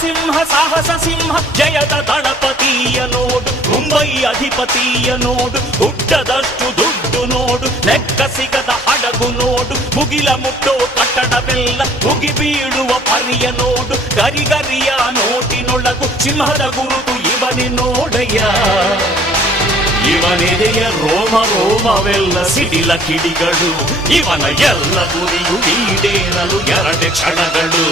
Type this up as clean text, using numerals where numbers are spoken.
ಸಿಂಹ ಸಾಹಸ ಸಿಂಹ ಜಯದ ದಳಪತಿಯ ನೋಡು, ಮುಂಬೈ ಅಧಿಪತಿಯ ನೋಡು, ಹುಟ್ಟದಷ್ಟು ದುಡ್ಡು ನೋಡು, ಲೆಕ್ಕ ಸಿಗದ ಹಡಗು ನೋಡು, ಮುಗಿಲ ಮುಟ್ಟೋ ಕಟ್ಟಡವೆಲ್ಲ ಮುಗಿ ಬೀಳುವ ಪರಿಯ ನೋಡು, ಗರಿಗರಿಯ ನೋಟಿನೊಳಗು ಸಿಂಹದ ಗುರುತು ಇವನೇ ನೋಡಯ್ಯ. ಇವನೆದೆಯ ರೋಮ ರೋಮವೆಲ್ಲ ಸಿಡಿಲ ಕಿಡಿಗಳು, ಇವನ ಎಲ್ಲ ಗುರಿಯು ಈಡೇರಲು 2 ಕ್ಷಣಗಳು.